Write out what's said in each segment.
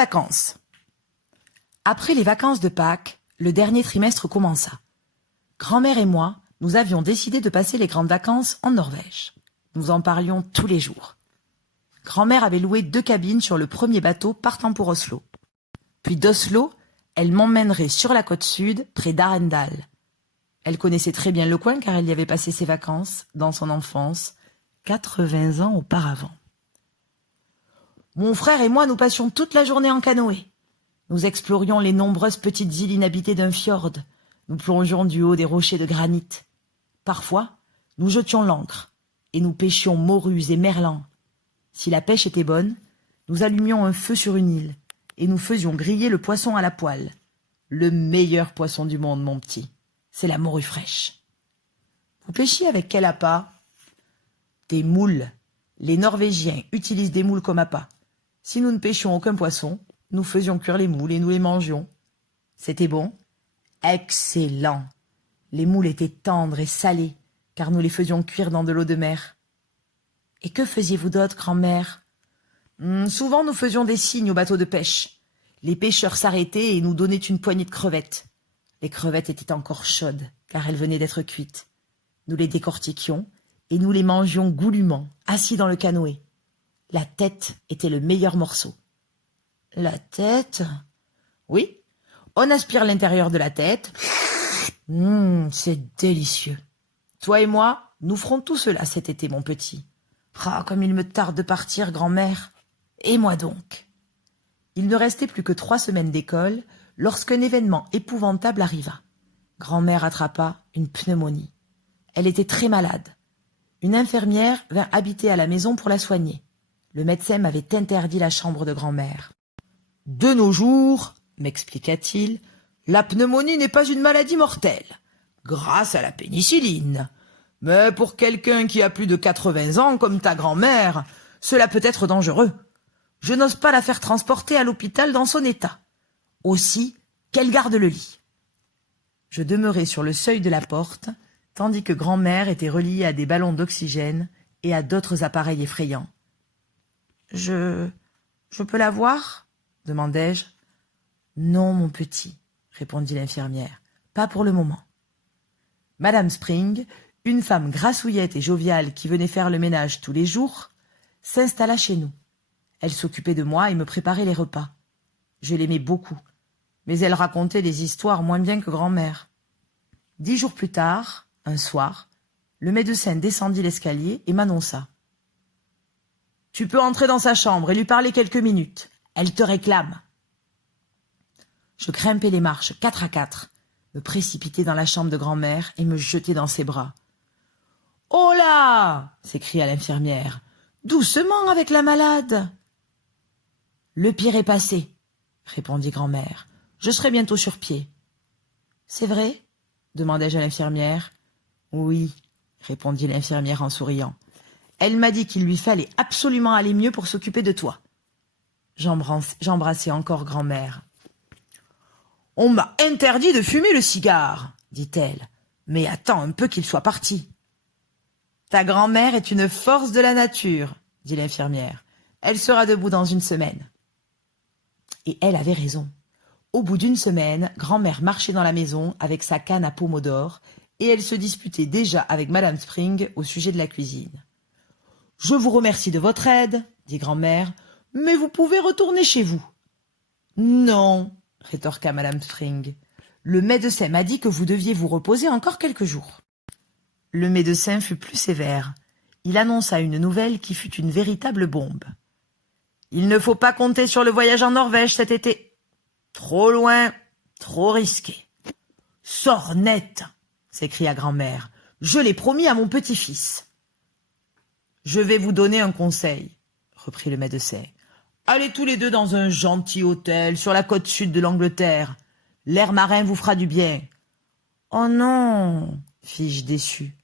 vacances. Après les vacances de Pâques, le dernier trimestre commença. Grand-mère et moi, nous avions décidé de passer les grandes vacances en Norvège. Nous en parlions tous les jours. Grand-mère avait loué 2 cabines sur le premier bateau partant pour Oslo. Puis d'Oslo, elle m'emmènerait sur la côte sud, près d'Arendal. Elle connaissait très bien le coin car elle y avait passé ses vacances, dans son enfance, 80 ans auparavant. Mon frère et moi, nous passions toute la journée en canoë. Nous explorions les nombreuses petites îles inhabitées d'un fjord. Nous plongions du haut des rochers de granit. Parfois, nous jetions l'ancre et nous pêchions morues et merlans. Si la pêche était bonne, nous allumions un feu sur une île et nous faisions griller le poisson à la poêle. Le meilleur poisson du monde, mon petit, c'est la morue fraîche. Vous pêchiez avec quel appât? Des moules. Les Norvégiens utilisent des moules comme appât. Si nous ne pêchions aucun poisson, nous faisions cuire les moules et nous les mangions. C'était bon? Excellent! Les moules étaient tendres et salées, car nous les faisions cuire dans de l'eau de mer. Et que faisiez-vous d'autre, grand-mère? Souvent, nous faisions des signes aux bateaux de pêche. Les pêcheurs s'arrêtaient et nous donnaient une poignée de crevettes. Les crevettes étaient encore chaudes, car elles venaient d'être cuites. Nous les décortiquions et nous les mangions goulûment, assis dans le canoë. La tête était le meilleur morceau. La tête? Oui, on aspire l'intérieur de la tête. C'est délicieux. Toi et moi, nous ferons tout cela cet été, mon petit. Ah, comme il me tarde de partir, grand-mère. Et moi donc. Il ne restait plus que 3 semaines d'école lorsqu'un événement épouvantable arriva. Grand-mère attrapa une pneumonie. Elle était très malade. Une infirmière vint habiter à la maison pour la soigner. Le médecin m'avait interdit la chambre de grand-mère. « De nos jours, m'expliqua-t-il, la pneumonie n'est pas une maladie mortelle, grâce à la pénicilline. Mais pour quelqu'un qui a plus de 80 ans, comme ta grand-mère, cela peut être dangereux. Je n'ose pas la faire transporter à l'hôpital dans son état. Aussi, qu'elle garde le lit. » Je demeurai sur le seuil de la porte, tandis que grand-mère était reliée à des ballons d'oxygène et à d'autres appareils effrayants. « Je peux la voir ?» demandai-je. « Non, mon petit, » répondit l'infirmière, « pas pour le moment. » Madame Spring, une femme grassouillette et joviale qui venait faire le ménage tous les jours, s'installa chez nous. Elle s'occupait de moi et me préparait les repas. Je l'aimais beaucoup, mais elle racontait des histoires moins bien que grand-mère. 10 jours plus tard, un soir, le médecin descendit l'escalier et m'annonça. « Tu peux entrer dans sa chambre et lui parler quelques minutes. Elle te réclame. » Je grimpai les marches 4 à 4, me précipitai dans la chambre de grand-mère et me jetai dans ses bras. « Oh là !» s'écria l'infirmière. « Doucement avec la malade !»« Le pire est passé, » répondit grand-mère. « Je serai bientôt sur pied. »« C'est vrai ?» demandai-je à l'infirmière. « Oui, » répondit l'infirmière en souriant. « Elle m'a dit qu'il lui fallait absolument aller mieux pour s'occuper de toi. » J'embrassai encore grand-mère. « On m'a interdit de fumer le cigare, » dit-elle. « Mais attends un peu qu'il soit parti. »« Ta grand-mère est une force de la nature, » dit l'infirmière. « Elle sera debout dans 1 semaine. » Et elle avait raison. Au bout d'1 semaine, grand-mère marchait dans la maison avec sa canne à pomodore et elle se disputait déjà avec Madame Spring au sujet de la cuisine. « Je vous remercie de votre aide, » dit grand-mère, « mais vous pouvez retourner chez vous. »« Non, » rétorqua Madame Spring. « Le médecin m'a dit que vous deviez vous reposer encore quelques jours. » Le médecin fut plus sévère. Il annonça une nouvelle qui fut une véritable bombe. « Il ne faut pas compter sur le voyage en Norvège cet été. Trop loin, trop risqué. »« Sors net !» s'écria grand-mère. « Je l'ai promis à mon petit-fils. »« Je vais vous donner un conseil, » reprit le médecin. « Allez tous les 2 dans un gentil hôtel sur la côte sud de l'Angleterre. L'air marin vous fera du bien. »« Oh non !» fis-je déçu.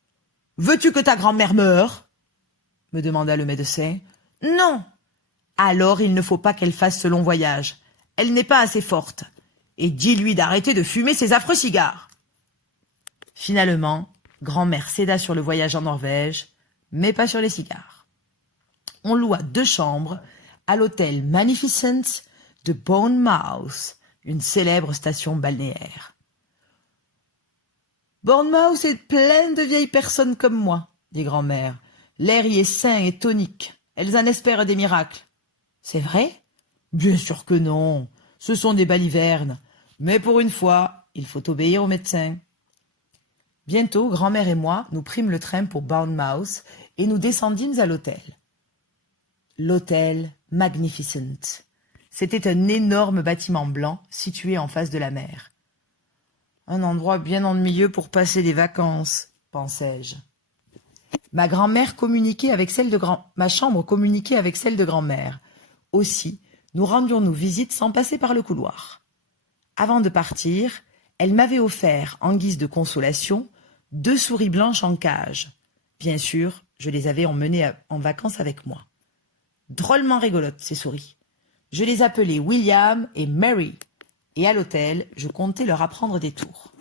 « Veux-tu que ta grand-mère meure ?» me demanda le médecin. « Non !»« Alors il ne faut pas qu'elle fasse ce long voyage. Elle n'est pas assez forte. Et dis-lui d'arrêter de fumer ses affreux cigares. » Finalement, grand-mère céda sur le voyage en Norvège, mais pas sur les cigares. On loua 2 chambres à l'hôtel Magnificent de Bournemouth, une célèbre station balnéaire. Bournemouth est pleine de vieilles personnes comme moi, dit grand-mère. L'air y est sain et tonique. Elles en espèrent des miracles. C'est vrai? Bien sûr que non. Ce sont des balivernes. Mais pour une fois, il faut obéir aux médecins. Bientôt, grand-mère et moi, nous prîmes le train pour Bournemouth et nous descendîmes à l'hôtel. L'hôtel Magnificent. C'était un énorme bâtiment blanc situé en face de la mer. Un endroit bien ennuyeux pour passer des vacances, pensai-je. Ma chambre communiquait avec celle de grand-mère. Aussi, nous rendions-nous visite sans passer par le couloir. Avant de partir, elle m'avait offert, en guise de consolation, 2 souris blanches en cage. Bien sûr, je les avais emmenées en vacances avec moi. Drôlement rigolotes, ces souris. Je les appelais William et Mary, et à l'hôtel, je comptais leur apprendre des tours.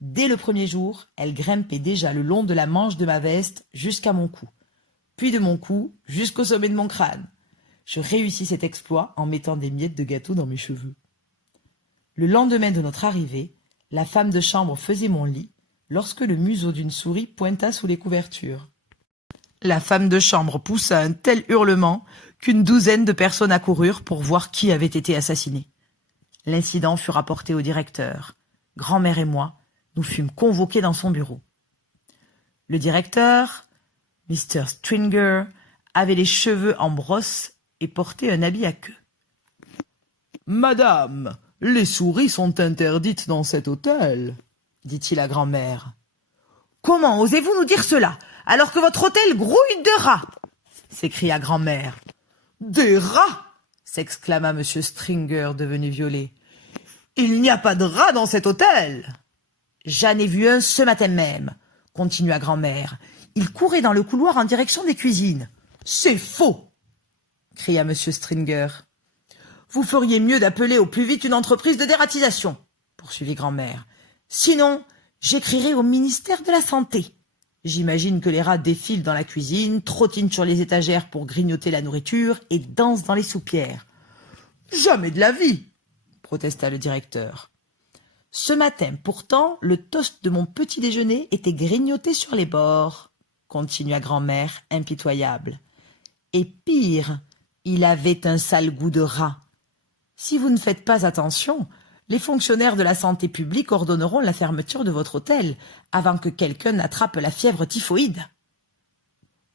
Dès le premier jour, elles grimpaient déjà le long de la manche de ma veste jusqu'à mon cou, puis de mon cou jusqu'au sommet de mon crâne. Je réussis cet exploit en mettant des miettes de gâteau dans mes cheveux. Le lendemain de notre arrivée, la femme de chambre faisait mon lit lorsque le museau d'une souris pointa sous les couvertures. La femme de chambre poussa un tel hurlement qu'une douzaine de personnes accoururent pour voir qui avait été assassiné. L'incident fut rapporté au directeur. Grand-mère et moi, nous fûmes convoqués dans son bureau. Le directeur, Mr. Stringer, avait les cheveux en brosse et portait un habit à queue. « Madame, les souris sont interdites dans cet hôtel, » dit-il à grand-mère. « Comment osez-vous nous dire cela, alors que votre hôtel grouille de rats ?» s'écria grand-mère. « Des rats !» s'exclama M. Stringer, devenu violet. « Il n'y a pas de rats dans cet hôtel !»« J'en ai vu un ce matin même, » continua grand-mère. « Il courait dans le couloir en direction des cuisines. »« C'est faux !» cria M. Stringer. « Vous feriez mieux d'appeler au plus vite une entreprise de dératisation, » poursuivit grand-mère. « Sinon, j'écrirai au ministère de la Santé. J'imagine que les rats défilent dans la cuisine, trottinent sur les étagères pour grignoter la nourriture et dansent dans les soupières. »« Jamais de la vie !» protesta le directeur. « Ce matin, pourtant, le toast de mon petit déjeuner était grignoté sur les bords, » continua grand-mère impitoyable. « Et pire, il avait un sale goût de rat. Si vous ne faites pas attention, les fonctionnaires de la santé publique ordonneront la fermeture de votre hôtel avant que quelqu'un n'attrape la fièvre typhoïde. »«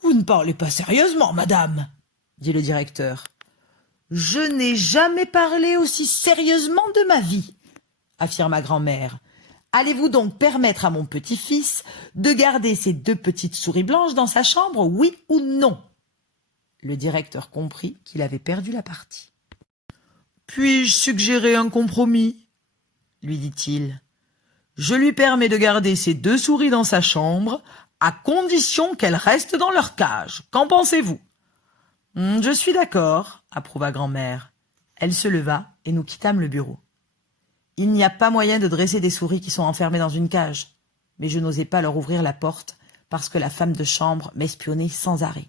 Vous ne parlez pas sérieusement, madame, » dit le directeur. « Je n'ai jamais parlé aussi sérieusement de ma vie, » affirma grand-mère. « Allez-vous donc permettre à mon petit-fils de garder ces 2 petites souris blanches dans sa chambre, oui ou non ?» Le directeur comprit qu'il avait perdu la partie. « Puis-je suggérer un compromis ?» lui dit-il. « Je lui permets de garder ces 2 souris dans sa chambre, à condition qu'elles restent dans leur cage. Qu'en pensez-vous ?»« Je suis d'accord, » approuva grand-mère. Elle se leva et nous quittâmes le bureau. Il n'y a pas moyen de dresser des souris qui sont enfermées dans une cage, mais je n'osais pas leur ouvrir la porte parce que la femme de chambre m'espionnait sans arrêt.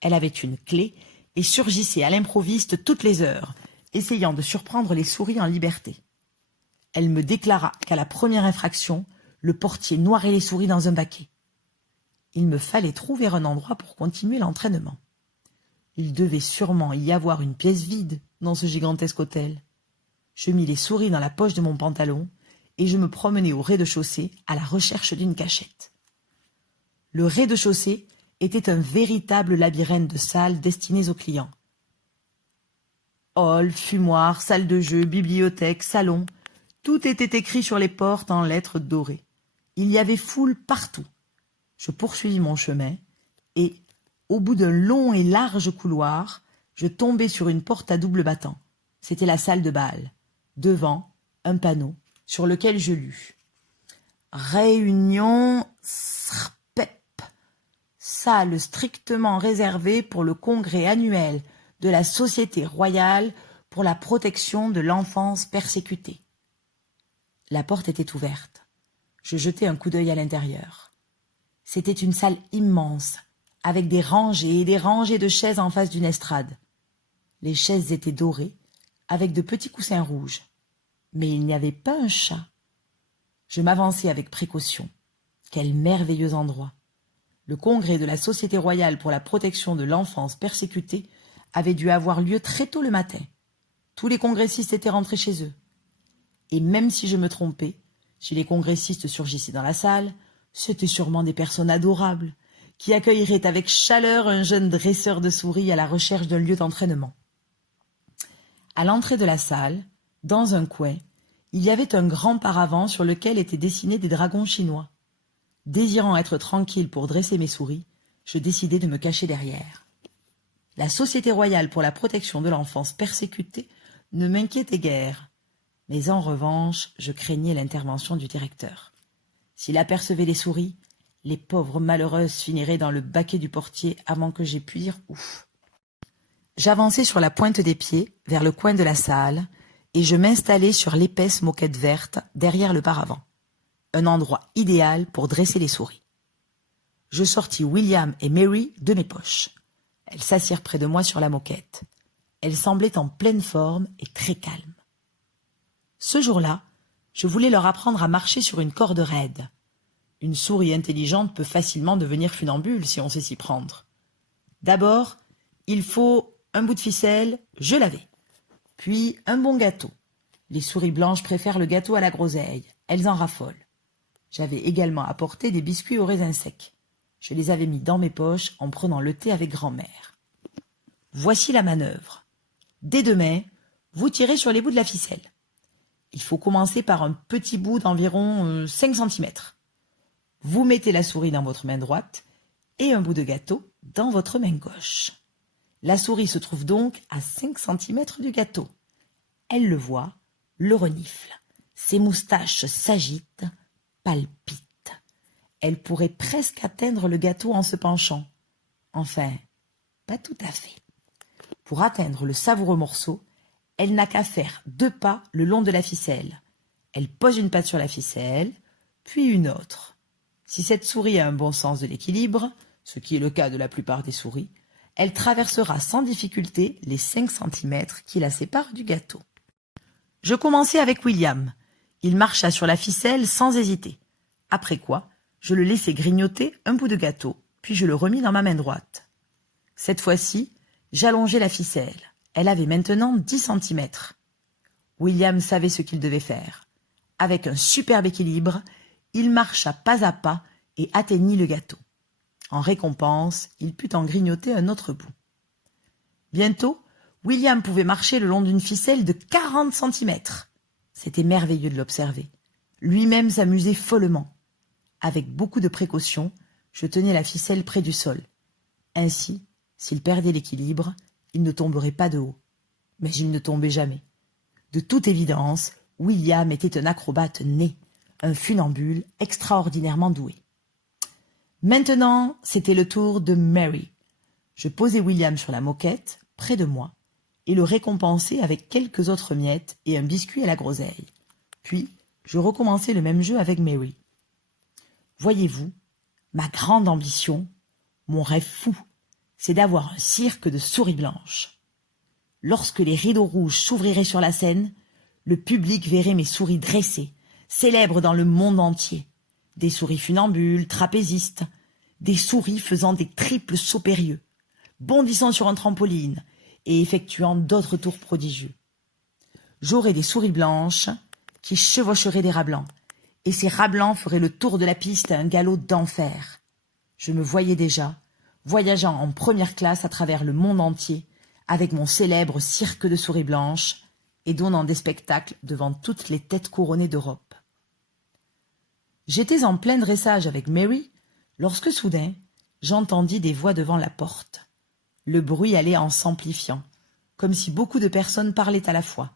Elle avait une clé et surgissait à l'improviste toutes les heures, essayant de surprendre les souris en liberté. Elle me déclara qu'à la première infraction, le portier noierait les souris dans un baquet. Il me fallait trouver un endroit pour continuer l'entraînement. Il devait sûrement y avoir une pièce vide dans ce gigantesque hôtel. Je mis les souris dans la poche de mon pantalon et je me promenai au rez-de-chaussée à la recherche d'une cachette. Le rez-de-chaussée était un véritable labyrinthe de salles destinées aux clients. Hall, fumoir, salle de jeu, bibliothèque, salon, tout était écrit sur les portes en lettres dorées. Il y avait foule partout. Je poursuivis mon chemin et, au bout d'un long et large couloir, je tombai sur une porte à double battant. C'était la salle de bal. Devant, un panneau sur lequel je lus « Réunion SRPEP, salle strictement réservée pour le congrès annuel de la Société royale pour la protection de l'enfance persécutée. » La porte était ouverte. Je jetai un coup d'œil à l'intérieur. C'était une salle immense, avec des rangées et des rangées de chaises en face d'une estrade. Les chaises étaient dorées, avec de petits coussins rouges. Mais il n'y avait pas un chat. Je m'avançai avec précaution. Quel merveilleux endroit! Le congrès de la Société royale pour la protection de l'enfance persécutée avait dû avoir lieu très tôt le matin. Tous les congressistes étaient rentrés chez eux. Et même si je me trompais, si les congressistes surgissaient dans la salle, c'étaient sûrement des personnes adorables, qui accueilleraient avec chaleur un jeune dresseur de souris à la recherche d'un lieu d'entraînement. À l'entrée de la salle, dans un coin, il y avait un grand paravent sur lequel étaient dessinés des dragons chinois. Désirant être tranquille pour dresser mes souris, je décidai de me cacher derrière. La Société royale pour la protection de l'enfance persécutée ne m'inquiétait guère, mais en revanche, je craignais l'intervention du directeur. S'il apercevait les souris, les pauvres malheureuses finiraient dans le baquet du portier avant que j'aie pu dire ouf. J'avançai sur la pointe des pieds, vers le coin de la salle, et je m'installai sur l'épaisse moquette verte derrière le paravent. Un endroit idéal pour dresser les souris. Je sortis William et Mary de mes poches. Elles s'assirent près de moi sur la moquette. Elles semblaient en pleine forme et très calmes. Ce jour-là, je voulais leur apprendre à marcher sur une corde raide. Une souris intelligente peut facilement devenir funambule si on sait s'y prendre. D'abord, il faut un bout de ficelle, je l'avais. Puis un bon gâteau. Les souris blanches préfèrent le gâteau à la groseille. Elles en raffolent. J'avais également apporté des biscuits au raisin sec. Je les avais mis dans mes poches en prenant le thé avec grand-mère. Voici la manœuvre. Dès demain, vous tirez sur les bouts de la ficelle. Il faut commencer par un petit bout d'environ 5 cm. Vous mettez la souris dans votre main droite et un bout de gâteau dans votre main gauche. La souris se trouve donc à 5 cm du gâteau. Elle le voit, le renifle. Ses moustaches s'agitent, palpitent. Elle pourrait presque atteindre le gâteau en se penchant. Enfin, pas tout à fait. Pour atteindre le savoureux morceau, elle n'a qu'à faire 2 pas le long de la ficelle. Elle pose une patte sur la ficelle, puis une autre. Si cette souris a un bon sens de l'équilibre, ce qui est le cas de la plupart des souris, elle traversera sans difficulté les 5 cm qui la séparent du gâteau. Je commençai avec William. Il marcha sur la ficelle sans hésiter. Après quoi, je le laissai grignoter un bout de gâteau, puis je le remis dans ma main droite. Cette fois-ci, j'allongeai la ficelle. Elle avait maintenant 10 cm. William savait ce qu'il devait faire. Avec un superbe équilibre, il marcha pas à pas et atteignit le gâteau. En récompense, il put en grignoter un autre bout. Bientôt, William pouvait marcher le long d'une ficelle de 40 cm. C'était merveilleux de l'observer. Lui-même s'amusait follement. Avec beaucoup de précaution, je tenais la ficelle près du sol. Ainsi, s'il perdait l'équilibre, il ne tomberait pas de haut. Mais il ne tombait jamais. De toute évidence, William était un acrobate né, un funambule extraordinairement doué. Maintenant, c'était le tour de Mary. Je posai William sur la moquette, près de moi, et le récompensai avec quelques autres miettes et un biscuit à la groseille. Puis, je recommençai le même jeu avec Mary. Voyez-vous, ma grande ambition, mon rêve fou, c'est d'avoir un cirque de souris blanches. Lorsque les rideaux rouges s'ouvriraient sur la scène, le public verrait mes souris dressées, célèbres dans le monde entier. Des souris funambules, trapézistes, des souris faisant des triples sauts périlleux, bondissant sur un trampoline et effectuant d'autres tours prodigieux. J'aurais des souris blanches qui chevaucheraient des rats blancs, et ces rats blancs feraient le tour de la piste à un galop d'enfer. Je me voyais déjà, voyageant en première classe à travers le monde entier, avec mon célèbre cirque de souris blanches, et donnant des spectacles devant toutes les têtes couronnées d'Europe. J'étais en plein dressage avec Mary, lorsque soudain, j'entendis des voix devant la porte. Le bruit allait en s'amplifiant, comme si beaucoup de personnes parlaient à la fois.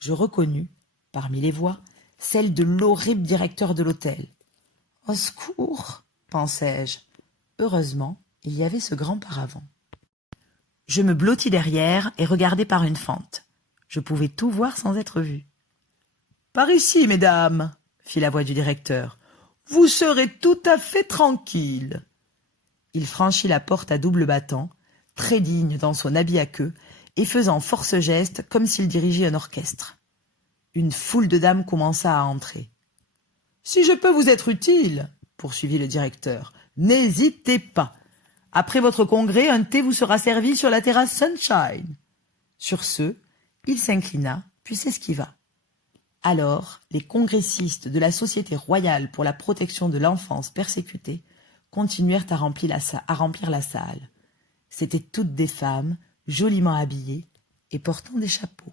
Je reconnus, parmi les voix, celle de l'horrible directeur de l'hôtel. « Au secours !» pensai-je. Heureusement, il y avait ce grand paravent. Je me blottis derrière et regardai par une fente. Je pouvais tout voir sans être vu. « Par ici, mesdames !» fit la voix du directeur. « Vous serez tout à fait tranquilles. » Il franchit la porte à double battant, très digne dans son habit à queue, et faisant force gestes comme s'il dirigeait un orchestre. Une foule de dames commença à entrer. « Si je peux vous être utile, poursuivit le directeur, n'hésitez pas. Après votre congrès, un thé vous sera servi sur la terrasse Sunshine. » Sur ce, il s'inclina, puis s'esquiva. Alors, les congressistes de la Société royale pour la protection de l'enfance persécutée continuèrent à remplir la salle. C'étaient toutes des femmes, joliment habillées et portant des chapeaux.